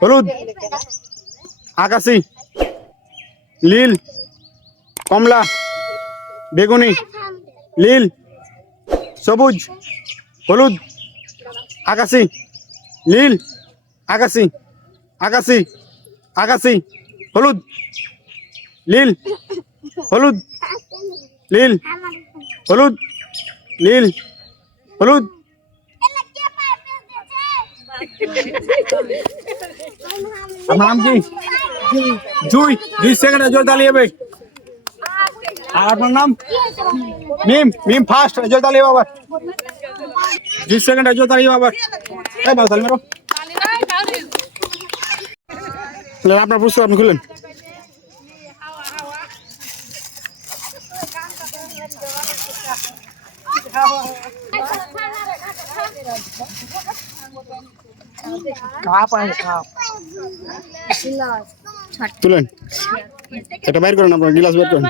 হলুদ আকাশি নীল কমলা বেগুনি নীল সবুজ হলুদ আকাশি নীল আকাশি আকাশি আকাশি হলুদ নীল হলুদ নীল হলুদ নীল হলুদ নাম কি জুই 2 সেকেন্ড জোর তালিয়ে ভাই আর আপনার নাম মিম মিম ফাস্ট জোর তালিয়ে বাবা 2 সেকেন্ড জোর তালিয়ে বাবা এই বাল তালি মারো আপনার পুরস্কার আপনি খুলেন তুলেন এটা বাইর করেন আপনার গিলাস বের করেন